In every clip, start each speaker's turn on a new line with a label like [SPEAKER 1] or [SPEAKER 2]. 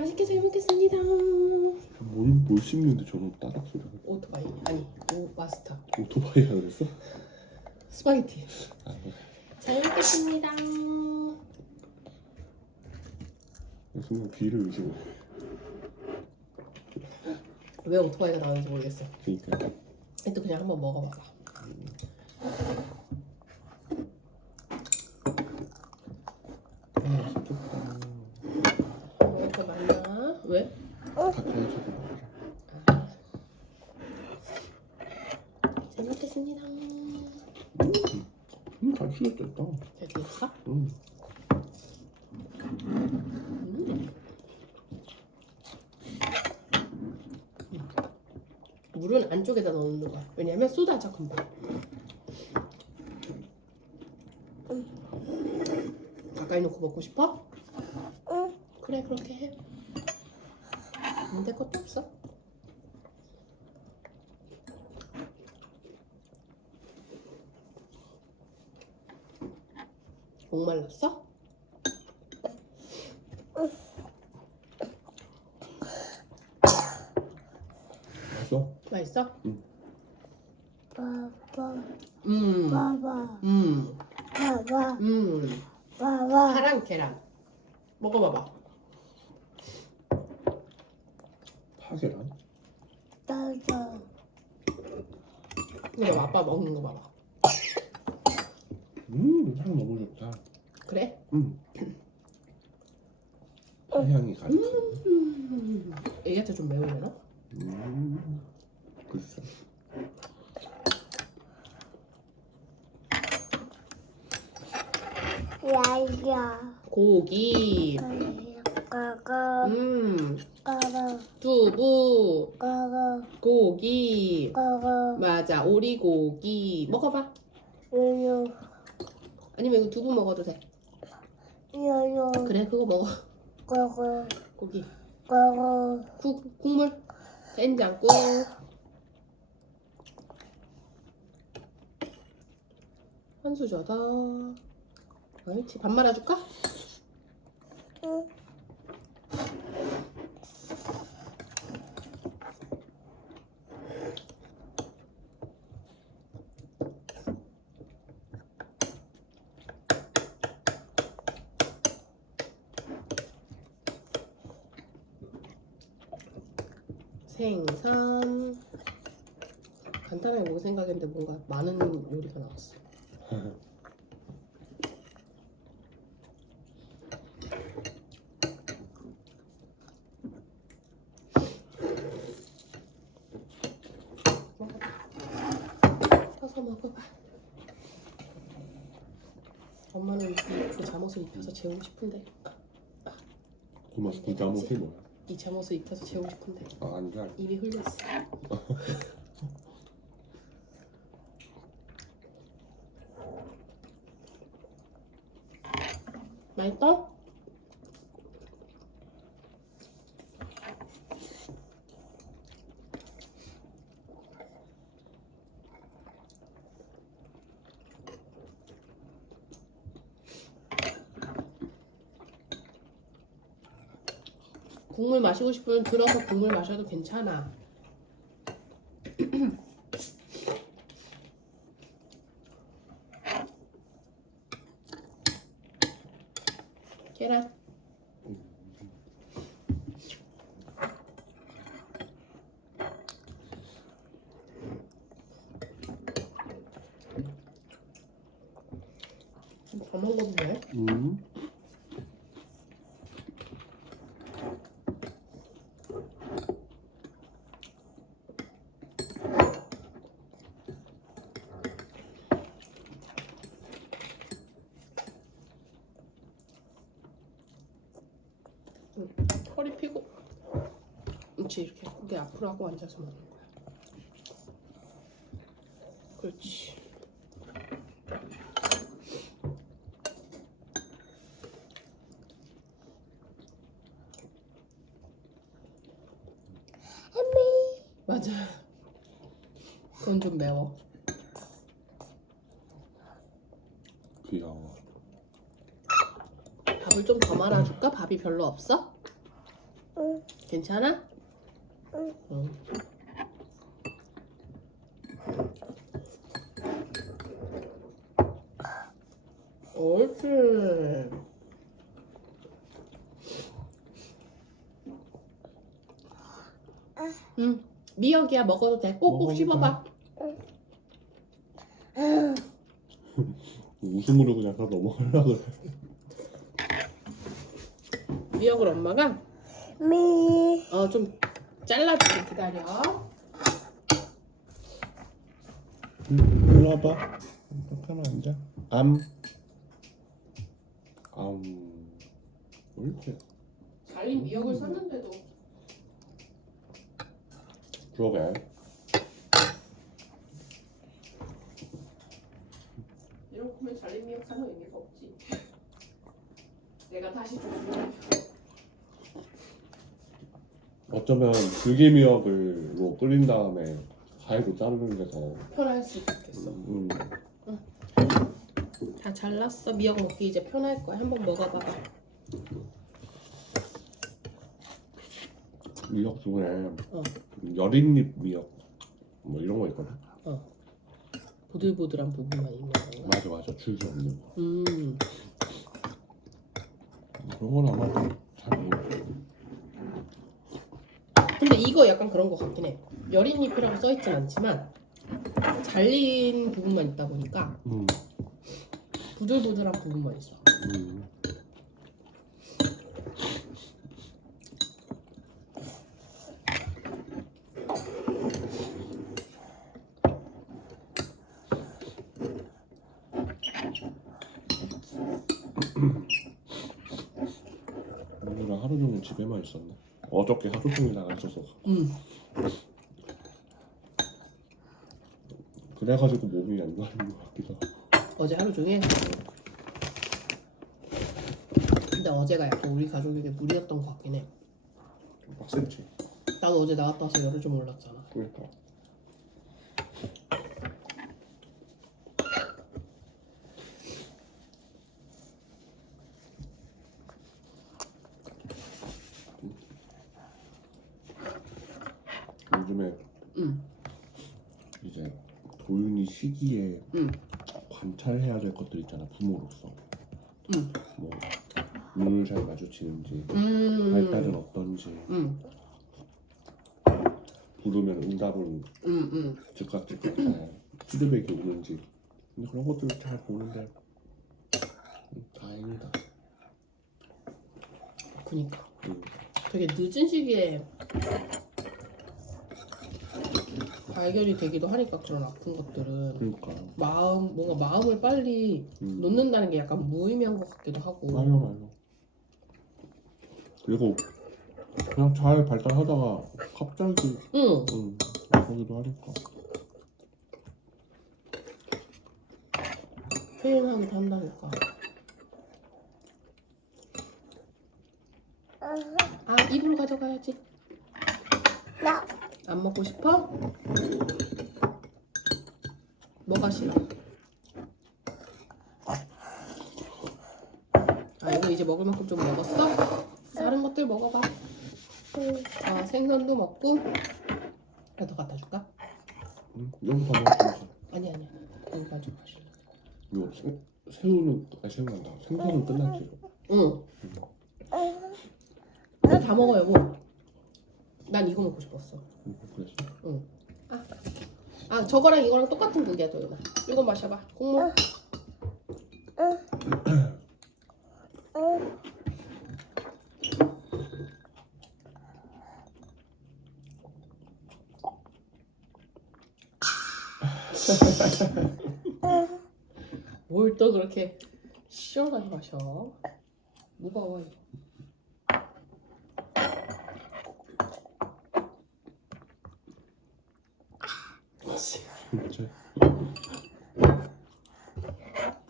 [SPEAKER 1] 맛있게 잘 먹겠습니다.
[SPEAKER 2] 뭘, 뭘 씹는데 저런 따닥 소리가
[SPEAKER 1] 오토바이 아니 오 마스터
[SPEAKER 2] 오토바이가 그랬어?
[SPEAKER 1] 스파게티.
[SPEAKER 2] 아,
[SPEAKER 1] 잘 먹겠습니다.
[SPEAKER 2] 순간 귀를 의심해
[SPEAKER 1] 왜 오토바이가 나오는지 모르겠어.
[SPEAKER 2] 그러니까
[SPEAKER 1] 또 그냥 한번 먹어봐봐.
[SPEAKER 2] 아 맛있겠다
[SPEAKER 1] 이렇게 많나? 왜?
[SPEAKER 2] 가까이 저거 먹어라
[SPEAKER 1] 아. 잘 먹겠습니다.
[SPEAKER 2] 음, 잘 씹었다
[SPEAKER 1] 잘 드셨어?
[SPEAKER 2] 음.
[SPEAKER 1] 음. 물은 안쪽에다 넣는 거야. 왜냐면 쏟아져 금방. 가까이 놓고 먹고 싶어?
[SPEAKER 3] 응.
[SPEAKER 1] 그래 그렇게 해. 안될 것도 없어. 목말랐어?
[SPEAKER 2] 맛있어?
[SPEAKER 1] 맛있어?
[SPEAKER 3] 봐봐
[SPEAKER 1] 음,
[SPEAKER 3] 봐봐
[SPEAKER 1] 음,
[SPEAKER 3] 봐봐
[SPEAKER 1] 음.
[SPEAKER 3] 봐봐
[SPEAKER 1] 파랑 계란. 먹어봐봐.
[SPEAKER 2] 파계란?
[SPEAKER 3] 따져
[SPEAKER 1] 이거 봐, 아빠 먹는 거 봐봐.
[SPEAKER 2] 음 향 너무 좋다
[SPEAKER 1] 그래?
[SPEAKER 2] 음 파향이 가득한
[SPEAKER 1] 음. 얘한테 좀 매우려나?
[SPEAKER 2] 음 글쎄
[SPEAKER 3] 야야
[SPEAKER 1] 고기,
[SPEAKER 3] 가가
[SPEAKER 1] 음,
[SPEAKER 3] 가가
[SPEAKER 1] 두부,
[SPEAKER 3] 가가
[SPEAKER 1] 고기.
[SPEAKER 3] 가가
[SPEAKER 1] 맞아, 오리고기. 먹어봐.
[SPEAKER 3] 요요
[SPEAKER 1] 아니면 이거 두부 먹어도 돼.
[SPEAKER 3] 요요
[SPEAKER 1] 그래, 그거 먹어.
[SPEAKER 3] 가가
[SPEAKER 1] 고기.
[SPEAKER 3] 가가
[SPEAKER 1] 국, 국물. 된장 국. 한수 줘다. 옳지. 밥 말아줄까?
[SPEAKER 3] 응
[SPEAKER 1] 생선. 간단하게 먹을 생각했는데 뭔가 많은 요리가 나왔어. 서서 먹어봐. 엄마는 이- 그 잠옷을 입혀서 재우고 싶은데
[SPEAKER 2] 고마 이 잠옷이 뭐야?
[SPEAKER 1] 이 잠옷을 입혀서 재우고 싶은데
[SPEAKER 2] 아 아니라
[SPEAKER 1] 입이 흘렸어. 맛있어? 국물 마시고 싶으면 들어서 국물 마셔도 괜찮아. 계란. 더 먹어도 돼?
[SPEAKER 2] 음
[SPEAKER 1] 허리 펴고 그렇지 이렇게 고개 앞으로 하고 앉아서 먹는 거야 그렇지
[SPEAKER 3] 햄미
[SPEAKER 1] 맞아 그건 좀 매워
[SPEAKER 2] 귀여워
[SPEAKER 1] 밥을 좀 더 말아줄까? 밥이 별로 없어?
[SPEAKER 3] 응.
[SPEAKER 1] 괜찮아?
[SPEAKER 3] 응.
[SPEAKER 1] 응. 옳지. 응. 미역이야 먹어도 돼. 꼭꼭 씹어봐.
[SPEAKER 2] 웃음으로 그냥 다 넘어가려고 그래.
[SPEAKER 1] 미역을 엄마가
[SPEAKER 3] 미.
[SPEAKER 1] 어 좀 잘라줄게 기다려.
[SPEAKER 2] 응, 일로 와봐. 하나 앉아. 암. 암. 옳지.
[SPEAKER 1] 잘린 미역을 샀는데도
[SPEAKER 2] 그러게.
[SPEAKER 1] 이런 거면 잘린 미역 사는 의미가 없지. 내가 다시 좀
[SPEAKER 2] 어쩌면 들기미역을로 끓인 다음에 가위로 자르는 게 더.
[SPEAKER 1] 편할 수도 있겠어.
[SPEAKER 2] 음.
[SPEAKER 1] 다 잘랐어. 미역 먹기 이제 편할 거야. 한번 먹어봐봐.
[SPEAKER 2] 미역 중에
[SPEAKER 1] 어.
[SPEAKER 2] 여린잎 미역 뭐 이런 거 있거든.
[SPEAKER 1] 보들보들한 부분만 있는 건가?
[SPEAKER 2] 맞아 맞아 줄기 없는 거.
[SPEAKER 1] 음.
[SPEAKER 2] 그런 건 아마 잘 모르겠어.
[SPEAKER 1] 근데 이거 약간 그런 거 같긴 해. 여린 잎이라고 써있진 않지만 잘린 부분만 있다 보니까
[SPEAKER 2] 음.
[SPEAKER 1] 부들부들한 부분만 있어.
[SPEAKER 2] 음. 오늘 집에만 있었네. 어저께 하루 종일 나가 있어서
[SPEAKER 1] 음.
[SPEAKER 2] 그래가지고 몸이 안 좋아진 것 같기도 하고.
[SPEAKER 1] 어제 하루 종일. 근데 어제가 약간 우리 가족에게 무리였던 것 같긴 해.
[SPEAKER 2] 좀 빡셌지.
[SPEAKER 1] 나도 어제 나갔다 와서 열을 좀 올랐잖아.
[SPEAKER 2] 그러니까. 요즘에
[SPEAKER 1] 응,
[SPEAKER 2] 이제 도윤이 시기에
[SPEAKER 1] 응,
[SPEAKER 2] 관찰해야 될 것들 있잖아 부모로서
[SPEAKER 1] 응.
[SPEAKER 2] 뭐 눈을 잘 마주치는지
[SPEAKER 1] 음.
[SPEAKER 2] 발달은 어떤지
[SPEAKER 1] 응,
[SPEAKER 2] 부르면 응답은
[SPEAKER 1] 응, 응.
[SPEAKER 2] 즉각 즉각 잘 피드백이 오는지 근데 그런 것들을 잘 보는데 음, 다행이다
[SPEAKER 1] 그니까.
[SPEAKER 2] 음,
[SPEAKER 1] 되게 늦은 시기에 발견이 되기도 하니까 그런 아픈 것들은
[SPEAKER 2] 그러니까
[SPEAKER 1] 마음 뭔가 마음을 빨리
[SPEAKER 2] 음,
[SPEAKER 1] 놓는다는 게 약간 무의미한 것 같기도 하고.
[SPEAKER 2] 맞아 맞아 그리고 그냥 잘 발달하다가 갑자기
[SPEAKER 1] 응.
[SPEAKER 2] 음, 그러기도 하니까
[SPEAKER 1] 표현하기도 한다니까. 아 입으로 가져가야지.
[SPEAKER 3] 나.
[SPEAKER 1] 안 먹고 싶어? 뭐가 싫어? 아 이거 이제 먹을 만큼 좀 먹었어? 다른 것들 먹어봐.
[SPEAKER 3] 응.
[SPEAKER 1] 아 생선도 먹고. 하나 더 갖다 줄까?
[SPEAKER 2] 음, 여기서 먹으면
[SPEAKER 1] 아니 아니. 여기 가져가실래?
[SPEAKER 2] 이거 생, 새우는 아 새우란다 생선은 끝났지
[SPEAKER 1] 응. 하나 다 먹어 여보. 난 이거 먹고 싶었어.
[SPEAKER 2] 음, 그랬어
[SPEAKER 1] 아 저거랑 이거랑 똑같은 국이야 도윤아. 이거 마셔봐. 국물.
[SPEAKER 3] 응.
[SPEAKER 1] 뭘또 그렇게 시원하게 마셔? 무거워. 이거.
[SPEAKER 2] 진짜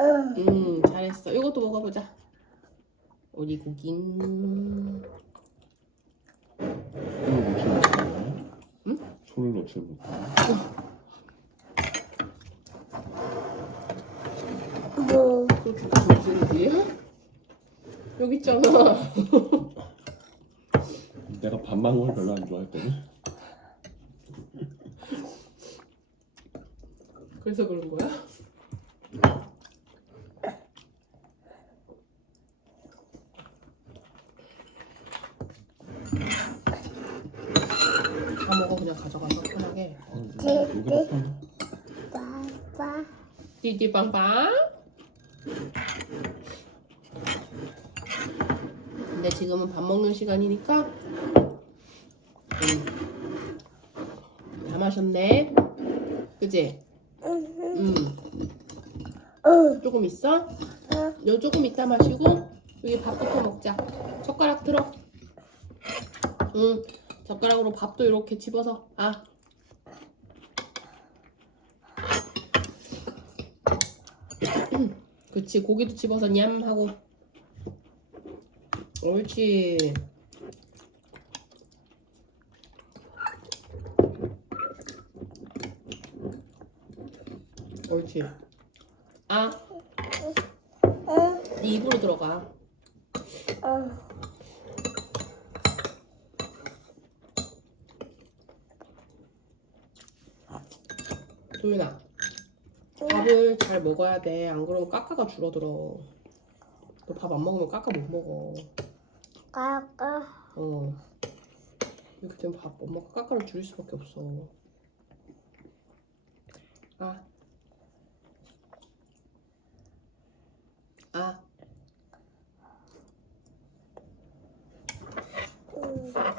[SPEAKER 3] 응.
[SPEAKER 1] 음 잘했어. 이것도 먹어보자. 오리고긴.
[SPEAKER 2] 손을 놓지 못하네
[SPEAKER 1] 응?
[SPEAKER 2] 손을 놓지 못하네
[SPEAKER 3] 뭐.
[SPEAKER 1] 그렇게 일이야? 여기 있잖아.
[SPEAKER 2] 많은 걸 별로 안 좋아했거든.
[SPEAKER 1] 그래서 그런 거야? 다 먹어 그냥 가져가서 편하게
[SPEAKER 3] 빠빠
[SPEAKER 1] 띠띠빵빵 근데 지금은 밥 먹는 시간이니까 음. 다 마셨네 그지? 음.
[SPEAKER 3] 응
[SPEAKER 1] 조금 있어? 요 조금 이따 마시고 여기 밥부터 먹자. 젓가락 들어. 응. 젓가락으로 밥도 이렇게 집어서. 아. 그치. 고기도 집어서 냠 하고. 옳지 옳지 아응네 입으로 들어가.
[SPEAKER 3] 응
[SPEAKER 1] 도윤아, 밥을 잘 먹어야 돼. 안 그러면 까까가 줄어들어. 너 밥 안 먹으면 까까 못 먹어.
[SPEAKER 3] 까까
[SPEAKER 1] 어. 이렇게 되면 밥 엄마가 까까를 줄일 수밖에 없어. 아. 아.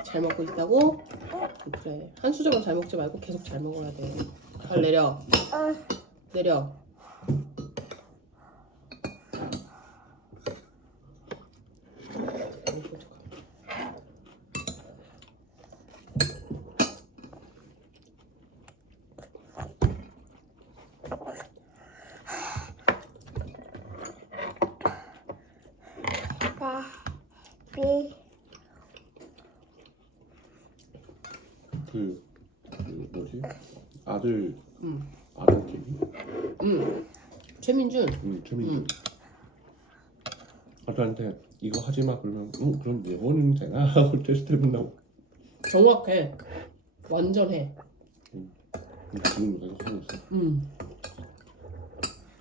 [SPEAKER 1] 잘 먹고 있다고? 그래. 한 수저만 잘 먹지 말고 계속 잘 먹어야 돼. 발 내려.
[SPEAKER 3] 응
[SPEAKER 1] 내려.
[SPEAKER 3] 비
[SPEAKER 2] 그, 그 뭐지? 아들
[SPEAKER 1] 응.
[SPEAKER 2] 아들 TV?
[SPEAKER 1] 응. 최민준.
[SPEAKER 2] 응, 최민준.
[SPEAKER 1] 응.
[SPEAKER 2] 아들한테 이거 하지 마 그러면 응 그럼 예원은 되나 하고 테스트 해본다고.
[SPEAKER 1] 정확해. 완전 해.
[SPEAKER 2] 근데 지금 내가 하고 있어.
[SPEAKER 1] 음.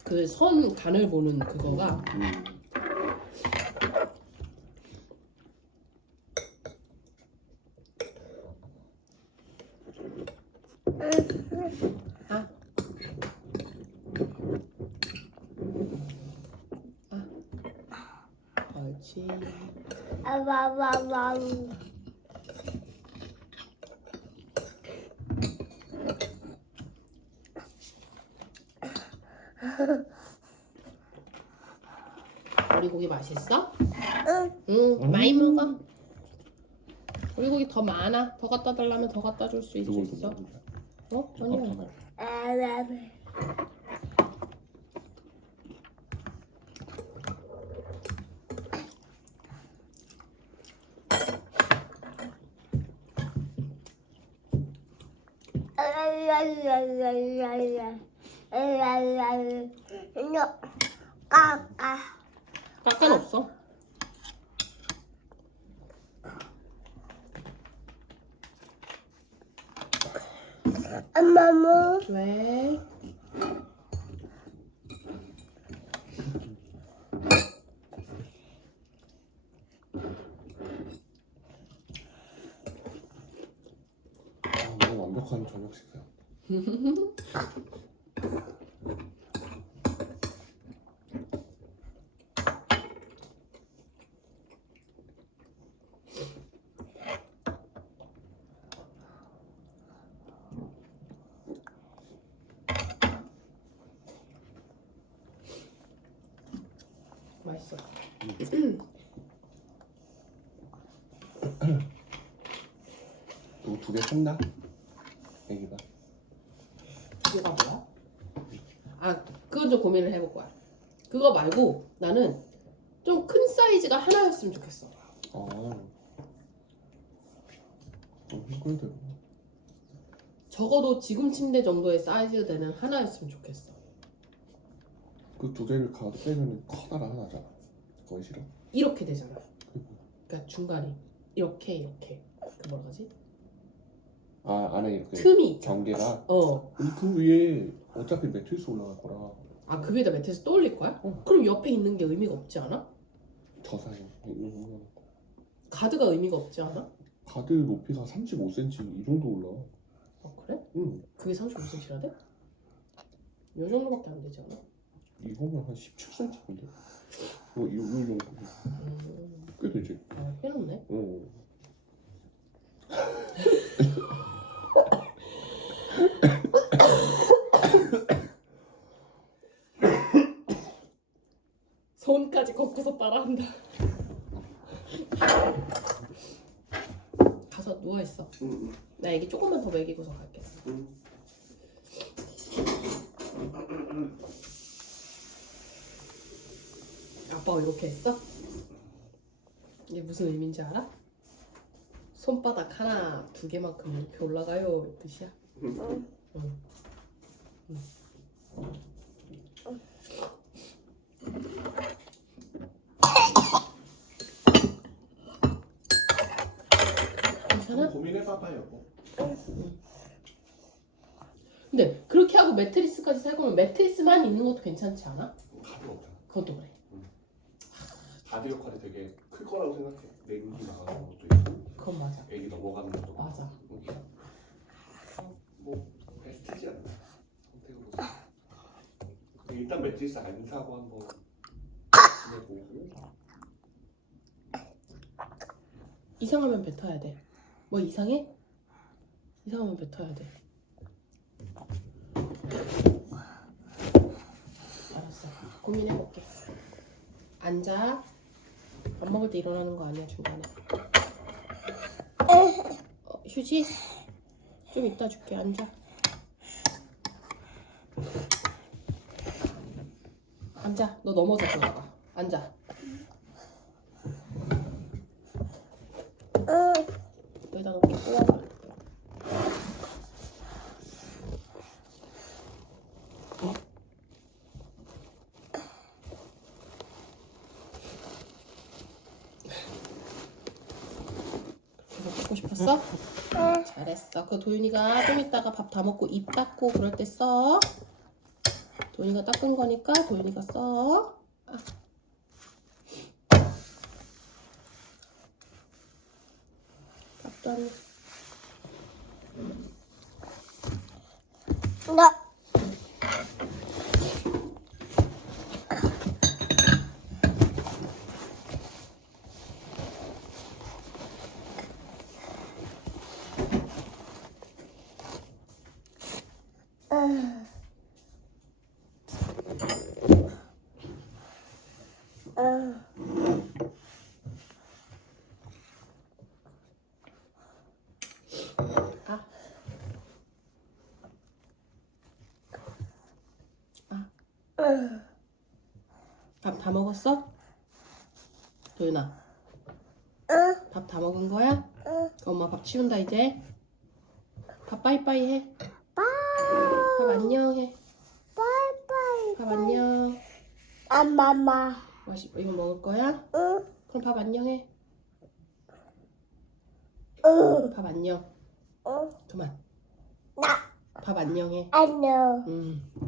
[SPEAKER 1] 그 선 간을 보는 그거가
[SPEAKER 2] 음.
[SPEAKER 1] 아. 아. 옳지.
[SPEAKER 3] 아와와와
[SPEAKER 1] 오리고기 맛있어?
[SPEAKER 3] 응
[SPEAKER 1] 응, 많이 먹어. 오리고기 더 많아. 더 갖다 달라면 더 갖다 줄 수 있어. 있어.
[SPEAKER 2] 좀
[SPEAKER 1] 어? 아니야.
[SPEAKER 3] 아 와와 까까
[SPEAKER 1] 깎은 없어.
[SPEAKER 3] 엄마무
[SPEAKER 1] 왜?
[SPEAKER 2] 아, 너무 완벽한 저녁 식사.
[SPEAKER 1] 맛있어.
[SPEAKER 2] 이거 두개 샀나? 애기가.
[SPEAKER 1] 그거가 뭐야? 아, 그건 좀 고민을 해볼 거야. 그거 말고 나는 좀 큰 사이즈가 하나였으면 좋겠어.
[SPEAKER 2] 아. 어, 그래도
[SPEAKER 1] 적어도 지금 침대 정도의 사이즈 되는 하나였으면 좋겠어.
[SPEAKER 2] 그두 개를 가도 빼면 커다란 하나잖아. 그건 싫어.
[SPEAKER 1] 이렇게 되잖아. 그러니까 중간이 이렇게 이렇게. 그 뭐라 하지?
[SPEAKER 2] 아 안에 이렇게
[SPEAKER 1] 틈이 있잖아.
[SPEAKER 2] 경계가
[SPEAKER 1] 어.
[SPEAKER 2] 그 위에 어차피 매트리스 올라갈 거라
[SPEAKER 1] 아 그 위에다 매트리스 또 올릴 거야?
[SPEAKER 2] 어.
[SPEAKER 1] 그럼 옆에 있는 게 의미가 없지 않아?
[SPEAKER 2] 저 사이 이-
[SPEAKER 1] 가드가 의미가 없지 않아?
[SPEAKER 2] 가드 높이가 35cm 이 정도 올라
[SPEAKER 1] 아 그래?
[SPEAKER 2] 응
[SPEAKER 1] 그게 35cm라 돼? 요 정도밖에 안 되지 않아?
[SPEAKER 2] 이거면 한 17cm인데 어, 이, 이 정도
[SPEAKER 1] 음,
[SPEAKER 2] 꽤 되지
[SPEAKER 1] 아, 해놓네.
[SPEAKER 2] 어.
[SPEAKER 1] 손까지 걷고서 따라한다. 가서 누워 있어.
[SPEAKER 2] 응,
[SPEAKER 1] 나 애기 조금만 더 먹이고서 갈게.
[SPEAKER 2] 응.
[SPEAKER 1] 아빠가 이렇게 했어? 이게 무슨 의미인지 알아? 손바닥 하나, 두 개만큼 이렇게 올라가요 이 뜻이야.
[SPEAKER 3] 응.
[SPEAKER 1] 응. 괜 찮아?
[SPEAKER 2] 고민해봐봐 여보
[SPEAKER 1] 근데 그렇게 하고 매트리스까지 살 거면 매트리스만 있는 것도 괜찮지 않아?
[SPEAKER 2] 없잖아
[SPEAKER 1] 그것도 그래.
[SPEAKER 2] 가드 역할이 되게 클 거라고 생각해 냉기 나가는 것도 있고
[SPEAKER 1] 그건 맞아.
[SPEAKER 2] 애기 넘어가는 것도 많고
[SPEAKER 1] 맞아.
[SPEAKER 2] 어, 뭐 베스트지 않나 선택으로 일단 매트리스 안 사고 한번 지내보고
[SPEAKER 1] 이상하면 뱉어야 돼. 뭐 이상해? 이상하면 뱉어야 돼. 알았어. 고민해볼게. 앉아. 밥 먹을 때 일어나는 거 아니야 중간에. 어, 휴지? 좀 이따 줄게. 앉아. 앉아. 너 넘어져 들어가. 앉아.
[SPEAKER 3] 응.
[SPEAKER 1] 여기다 놓게 뽑아봐. 그렇게 먹고 싶었어? 잘했어. 그 도윤이가 좀 이따가 밥 다 먹고 입 닦고 그럴 때 써. 도윤이가 닦은 거니까 도윤이가 써. 아. 밥도 안
[SPEAKER 3] 나.
[SPEAKER 1] 다 먹었어? 도윤아,
[SPEAKER 3] 응.
[SPEAKER 1] 밥 다 먹은 거야?
[SPEAKER 3] 응.
[SPEAKER 1] 엄마 밥 치운다 이제. 밥 빠이빠이 해. 밥 안녕 해.
[SPEAKER 3] 빠이빠이.
[SPEAKER 1] 밥 안녕.
[SPEAKER 3] 엄마마.
[SPEAKER 1] 맛이 이거 먹을 거야?
[SPEAKER 3] 응.
[SPEAKER 1] 그럼 밥 안녕 해.
[SPEAKER 3] 응.
[SPEAKER 1] 밥 안녕.
[SPEAKER 3] 응.
[SPEAKER 1] 그만.
[SPEAKER 3] 나.
[SPEAKER 1] 밥 안녕 해.
[SPEAKER 3] 안녕.
[SPEAKER 1] 음.